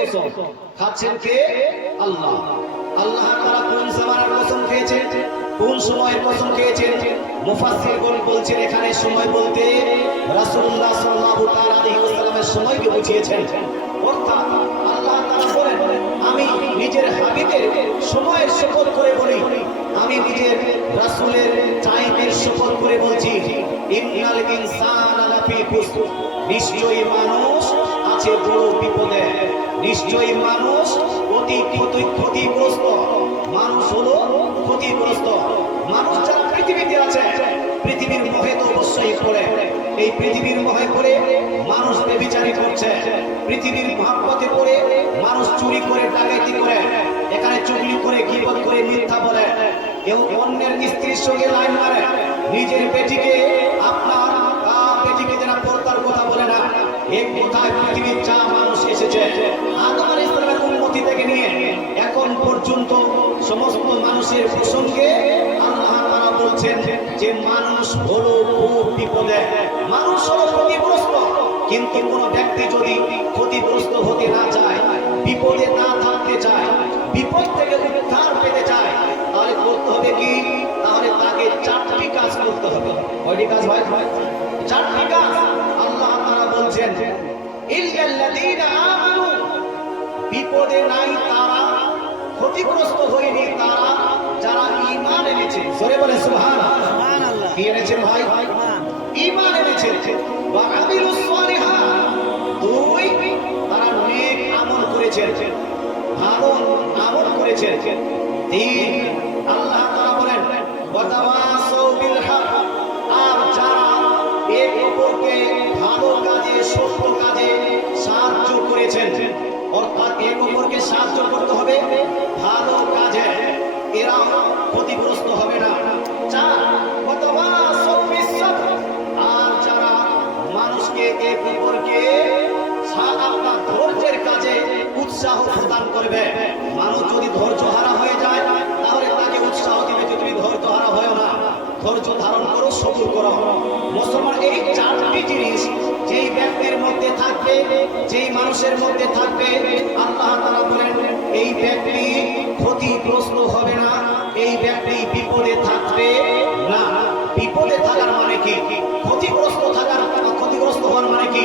কসম, খাচ্ছেন কে? আল্লাহ। আল্লাহ তাআলা কোন জামানার কসম খেয়েছেন, কোন সময়ের কসম খেয়েছেন? মুফাসসিরগণ বলছেন এখানে সময় বলতে রাসূলুল্লাহ সাল্লাল্লাহু তাআলা আলাইহি ওয়াসাল্লামের সময়কে বুঝিয়েছেন। অর্থাৎ আল্লাহ তাআলা বলেন, আমি নিজের হাবিবের সময়ের শপথ করে বলি, আমি নিজের রাসূলের টাইমের শপথ করে বলছি, ইন্নাল ইনসানা লাফি খুসর, নিশ্চয়ই মানুষ আছে বড় বিপদে, নিশ্চয়ই মানুষ অতি ক্ষতিগ্রস্ত, মানুষ হলো ক্ষতিগ্রস্ত। মানুষ যারা পৃথিবীতে আছে, পৃথিবীর মোহে তো অবশ্যই পড়ে, এই পৃথিবীর মোহে পড়ে মানুষ ব্যভিচারী করছে, পৃথিবীর মহব্বতে পড়ে মানুষ চুরি করে, ডাকাতি করে, এখানে চুগলি করে, গীবত করে, মিথ্যা বলে, কেউ অন্যের স্ত্রীর সঙ্গে লাইন মারে, নিজের বেটিকে আপনার বেটিকে যারা পর্দার কথা বলে না। এই কোথায় পৃথিবীর যা মানুষ এসেছে আদম আলাইহিস সালামের উম্মতি থেকে নিয়ে এখন পর্যন্ত সমস্ত মানুষের প্রসঙ্গে আল্লাহ তাআলা বলছেন যে মানুষ হলো খুব বিপদে, মানুষ হলো ক্ষতিগ্রস্ত। কিন্তু কোন ব্যক্তি যদি ক্ষতিগ্রস্ত হতে না চায়, বিপদে না থাকতে চায়, বিপদ থেকে উদ্ধার পেতে চায়, তাহলে করতে হবে কি? তাহলে তাকে চারটি কাজ করতে হবে। কয়টি কাজ হয়? চারটি কাজ। আল্লাহ তাআলা বলছেন, ইল্লাল্লাযীনা আমানু, বিপদে নাই তারা, ক্ষতিগ্রস্ত হয়নি তারা, যারা ঈমান এনেছে। জোরে বলে সুবহানাল্লাহ। কি এনেছেন ভাই? ঈমান এনেছেন। ওয়া আমিলুস সালিহাত, দুই, তারা নেক আমল করেছেন, ভালো আমল করেছেন। তিন, আল্লাহ তাআলা বলেন ওয়া তাওয়াসাউ বিল হক, আর যারা এক অপরকে ভালো কাজে, সত্য কাজে সাহায্য করেছেন। অর্থাৎ এক অপরকে সাহায্য করতে হবে ভালো কাজে, এরা ক্ষতিগ্রস্ত হবে না। চার, ওয়া তাওয়াসাউ বিস সাবর, আর যারা মানুষকে এক অপরকে আপনার ধৈর্যের কাজে উৎসাহ প্রদান করবে। মানুষ যদি ধৈর্য হারা হয়ে যায়, তাহলে তাকে উৎসাহ দিবে যে তুমি ধৈর্য হারা হয় না, ধৈর্য ধারণ করো, সবুর করো। মুসলমান এই চারটি জিনিস যেই ব্যক্তির মধ্যে থাকবে, যেই মানুষের মধ্যে থাকবে, আল্লাহ তাআলা বলেন এই ব্যক্তি ক্ষতিগ্রস্ত হবে না, এই ব্যক্তি বিপদে থাকবে না। বিপদে থাকার মানে কি? ক্ষতিগ্রস্ত থাকার, ক্ষতিগ্রস্ত হওয়ার মানে কি?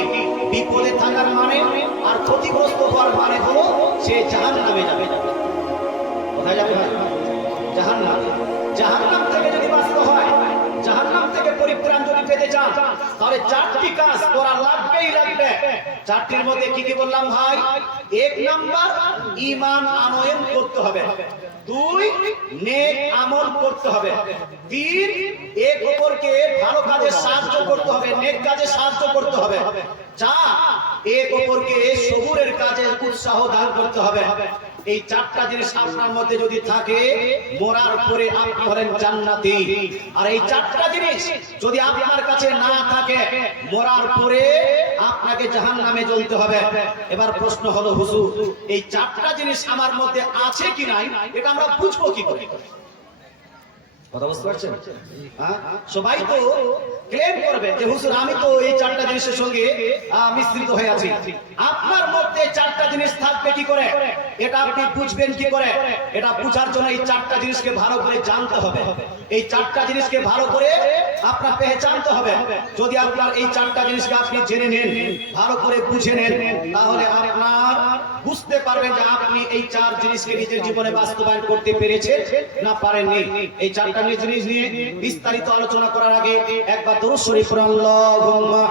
বিপদে থাকার মানে আর ক্ষতিগ্রস্ত হওয়ার মানে হলো সে জাহান্নামে যাবে। কোথায় যাবে ভাই? জাহান্নাম। জাহান্নাম থেকে যদি বাঁচতে হয়, জাহান্নাম থেকে পরিত্রাণ যদি পেতে চান, তাহলে চারটি কাজ করা লাগবেই লাগবে। চারটির মধ্যে কি কি বললাম ভাই? এক নাম্বার, ঈমান আনয়ন করতে হবে। দুই, নেক আমল করতে হবে। তিন, এক অপরকে ভালো কাজে সাহায্য করতে হবে, নেক কাজে সাহায্য করতে হবে। চার, এক অপরকে সবুরের কাজে উৎসাহ দান করতে হবে। এই চারটা জিনিস আপনার মধ্যে যদি থাকে, মরার পরে আপনি হলেন জান্নাতি। আর এই চারটা জিনিস যদি আপনার কাছে না থাকে, মরার পরে আপনাকে জাহান্নামে জ্বলতে হবে। এবার প্রশ্ন হলো, হুজুর এই চারটা জিনিস আমার মধ্যে আছে কি নাই, এটা আমরা বুঝবো কি করে? কথা বুঝতে পারছেন? সবাই তো ক্লেম করবে যে হুজুর আমি তো এই চারটা জিনিসের সঙ্গে মিশ্রিত হয়ে আছি। আপনার মধ্যে চারটা জিনিস থাকবে কি করে, এটা আপনি বুঝবেন কি করে? এটা বুঝার জন্য এই চারটা জিনিসকে ভালো করে জানতে হবে। এই চারটা জিনিসকে ভালো করে আপনার পেহচানতে হবে। যদি আপনার এই চারটা জিনিসকে আপনি জেনে নেন, ভালো করে বুঝে নেন, তাহলে আপনার বুঝতে পারবেন যে আপনি এই চার জিনিসকে নিজের জীবনে বাস্তবায়ন করতে পেরেছেন না পারেননি। এই চারটা জিনিস নিয়ে বিস্তারিত আলোচনা করার আগে একবার দরুদ শরীফ পড়ুন, আল্লাহুম্মা